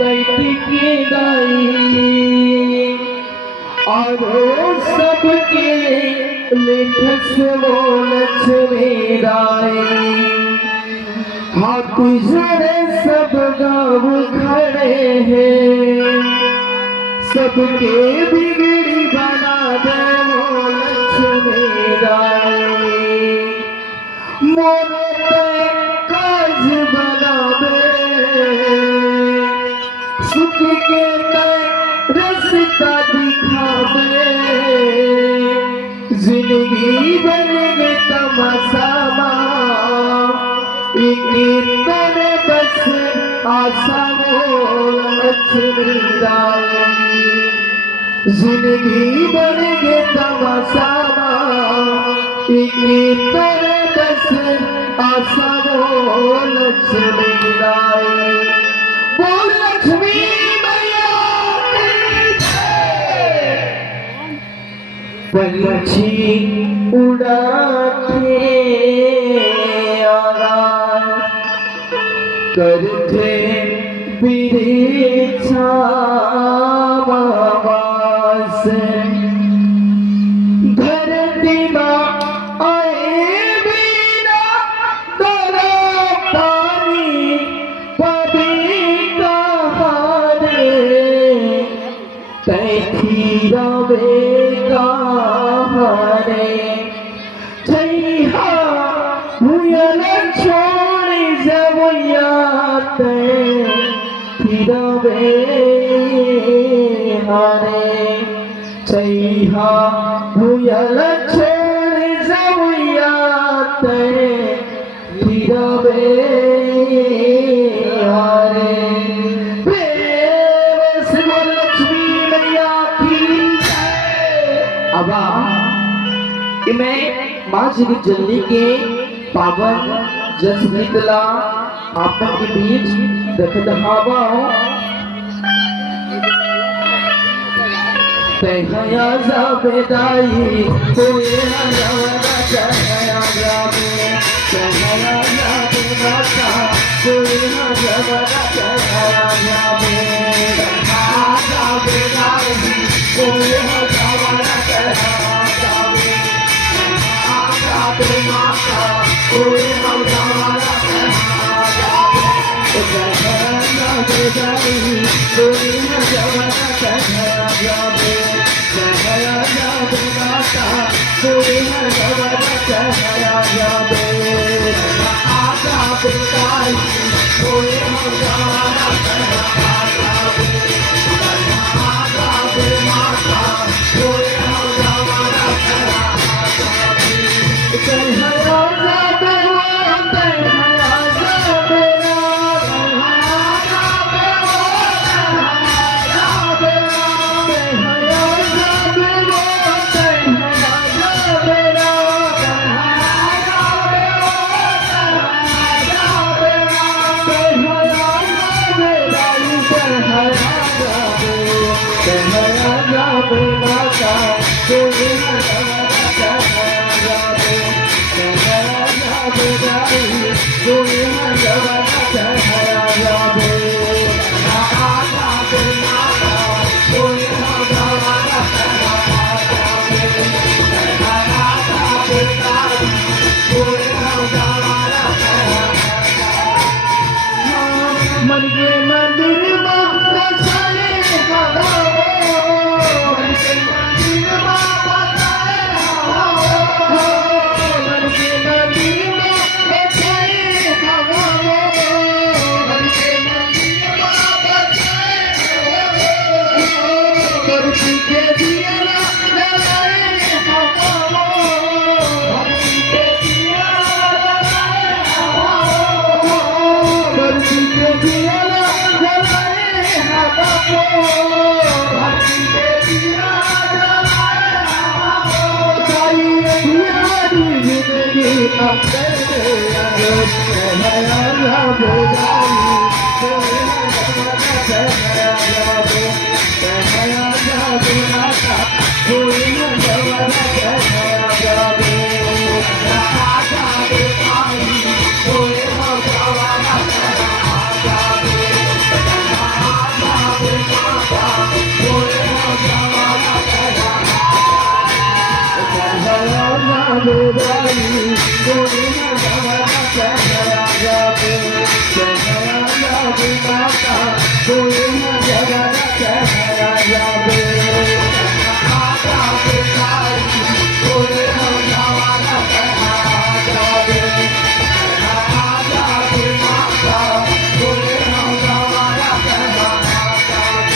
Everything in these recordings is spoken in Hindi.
बैठ के गाई और सबके लेखस बोलच मेराई हाथ जोड़े सब गाँव खड़े हैं सबके बिगड़ी बना दे बोलच मेराई मोरे पे काज बनावे सुख के रास्ता दिखावे जिंदगी बने तमाशा कीर्तन बस आशा जिंदगी बने तमाशा कीर्तन बस आशा लक्ष्मी बोल लक्ष्मी पंछी उड़ाते आवाज करते बिरेछा आवाज धरती माँ आए बिना तरा पानी पबी कहारे कैथी रवे हरे छैहा भूयल छोड़ जबुयाते फिरवे हरे छैहा भूयल छोड़ जबुयाते फिरवे हरे कि मैं माँ श्री जल्दी के पावन जस निकला आपन के बीच रख दहावा तैहया जाबेदाई कोई हजारा तैहया जाबे तैहया जाबेदाता कोई हजारा तैहया जाबे तैहया जाबेदाई कोई हजारा तैहया माता कोई हमारा कोई हमारा जाबे माता कोई हमारा जाबे आजा बेटाई कोई हमारा जाबे माता कोई मन के मंदिर Bhagavani, Gori Bhagavana Jaya Jabe, Jaya Jabe Mata, Gori Bhagavana Jaya Jabe, Mata Pitai, Gori Bhagavana Jaya Jabe, Jaya Jabe Mata, Gori Bhagavana Jaya Jabe.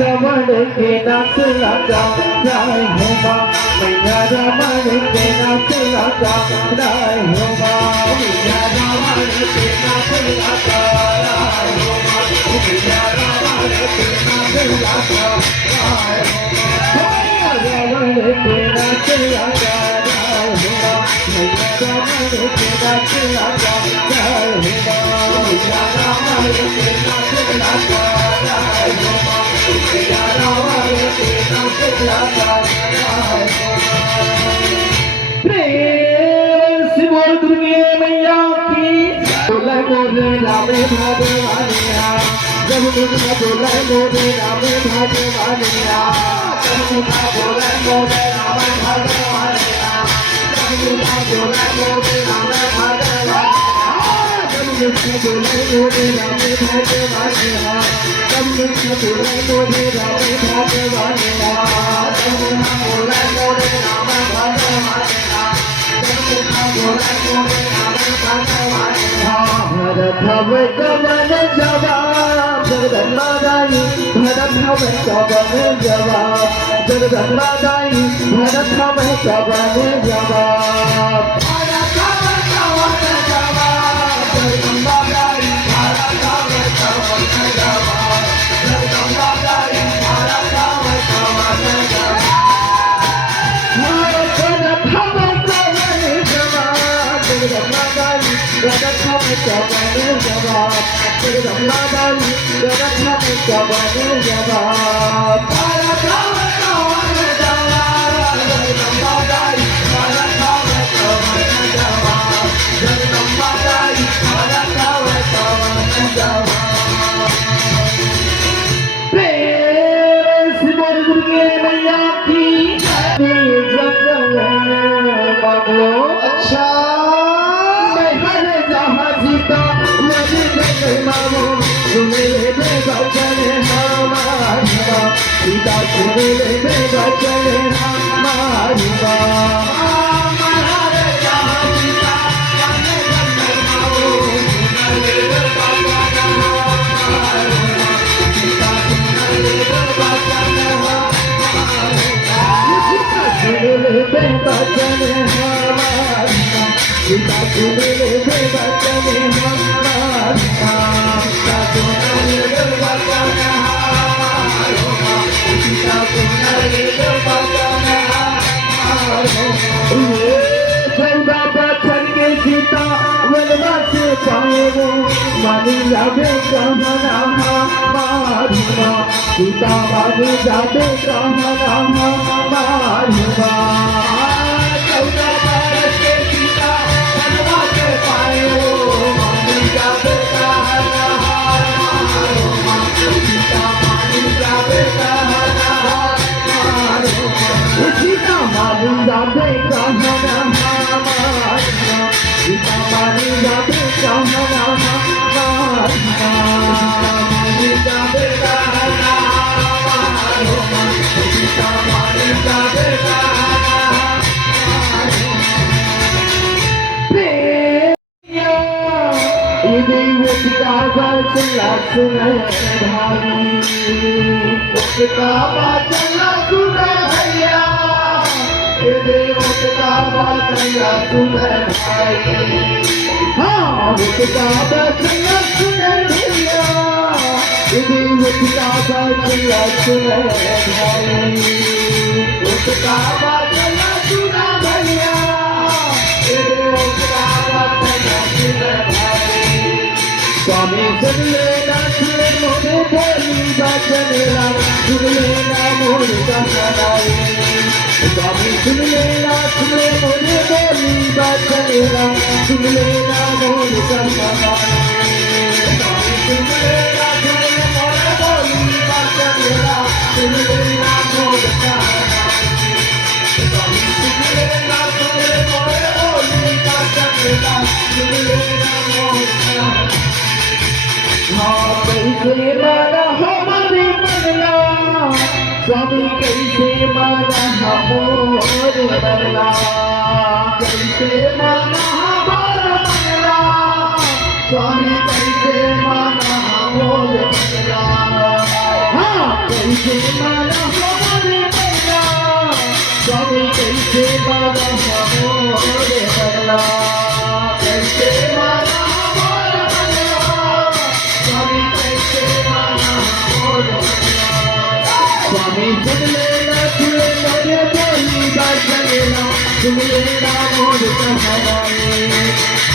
रमण के नाच लगा राय होगा मैया रमण के नाच लगा राय होगा मैया रमण के नाच लगा राय होगा मैया रमण के नाच लगा राय होगा रमण के नाच लगा राय होगा मैया रमण के नाच लगा राय होगा मैया रमण के नाच लगा राय होगा मैया की बोले बोले रामे भगवानिया जब मुझे बोले बोले रामे भगवानिया जब मुझे बोले बोले रामे भगवानिया जब मुझे बोले बोले रामे भगवानिया जब बोले मोरे राम भगवान तब बोले मोरे राम भगवान तब बोले मोरे राम भगवान भरत हवे कवन जवाब जगदम्बा दाई भरत हवे कवन जवाब जगदम्बा दाई भरत हवे कवन जवाब भरत हवे कवन जवाब जगदम्बा दाई भरत हवे कवन जवाब जगदम्बा दाई भरत हवे कवन जवाब भरत हवे कवन जवाब जगदम्बा दाई भरत हवे कवन जवाब जगदम्बा दाई भरत हवे कवन जवाब भरत हवे कवन जवाब जगदम्बा दाई भरत हवे कवन जवाब जगदम्बा दाई भरत हवे कवन जवाब प्रेम से बोल दुर्गे मैया की जंगल बाबू अच्छा सीता सुने ले बचन हमारी बचन सीता सुने ले बचन हमारी सीता वनवास पाए वो मानी जावे कहना हमारी माँ सीता मानी जावे कहना हमारी माँ 14 बरस के सीता वनवास पाए वो मानी जावे कहना हमारी माँ सीता मानी जावे कहना हमारी माँ सीता मानी जावे कहना हमारी सीता मानी जावे कहना हमारी मानी जावे कहना हमारी सीता मानी जावे कहना उसका बचला सुने भाई उसका बचला सुने भैया उसका बचला सुने भाई हाँ उसका बचला सुने भैया उसका बचला सुने भाई उसका बचला सुना भैया उसका बचला सुने भाई स्वामी सुन लेना सुन मोरे बोली बचनेला सुन लेना मोरे कहनाई स्वामी सुन लेना सुन मोरे बोली बचनेला सुन लेना मोरे कहनाई स्वामी सुन लेना सुन मोरे बोली बचनेला सुन लेना मोरे कहनाई स्वामी सुन लेना सुन मोरे बोली बचनेला सुन लेना मोरे कहनाई कैसे माना हमारे मनला स्वामी कैसे माना हमारे मनला कैसे माना हमारा मनला स्वामी कैसे माना हमारे मनला हाँ कैसे माना हमारे मनला स्वामी कैसे माना हमारे मनला कैसे माना स्वामी सुन लेना सुन मोरे बोली बचनेला सुन लेना मोरे कहनाई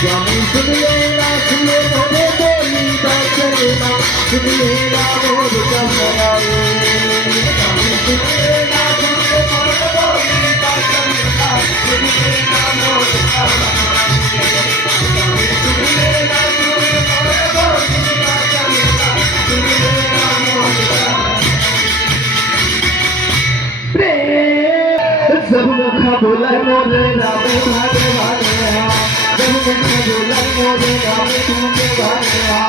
स्वामी सुन लेना सुन मोरे बोली बचनेला सुन लेना मोरे कहनाई स्वामी सुन लेना सुन मोरे बोली बचनेला सुन लेना मोरे कहनाई स्वामी सुन लेना सुन मोरे बोली बचनेला सुन लेना मोरे कहनाई सब बोला मोरे राम भगवान सब बोला मोरे राम तुझे बनिया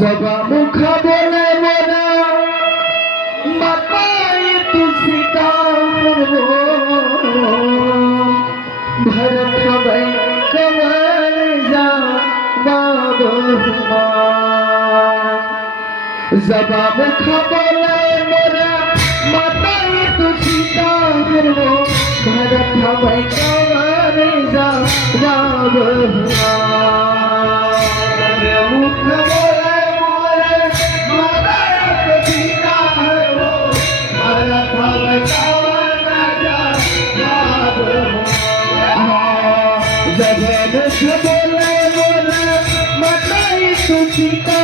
सबा मुखा बोले मोरा बताई तू सितार भरत भाई कमर जा बाबुमा सबा मुखा बोले मोरा बताई तू सितार भरत भाई कमर जा बाबुमा Bhagavad Gita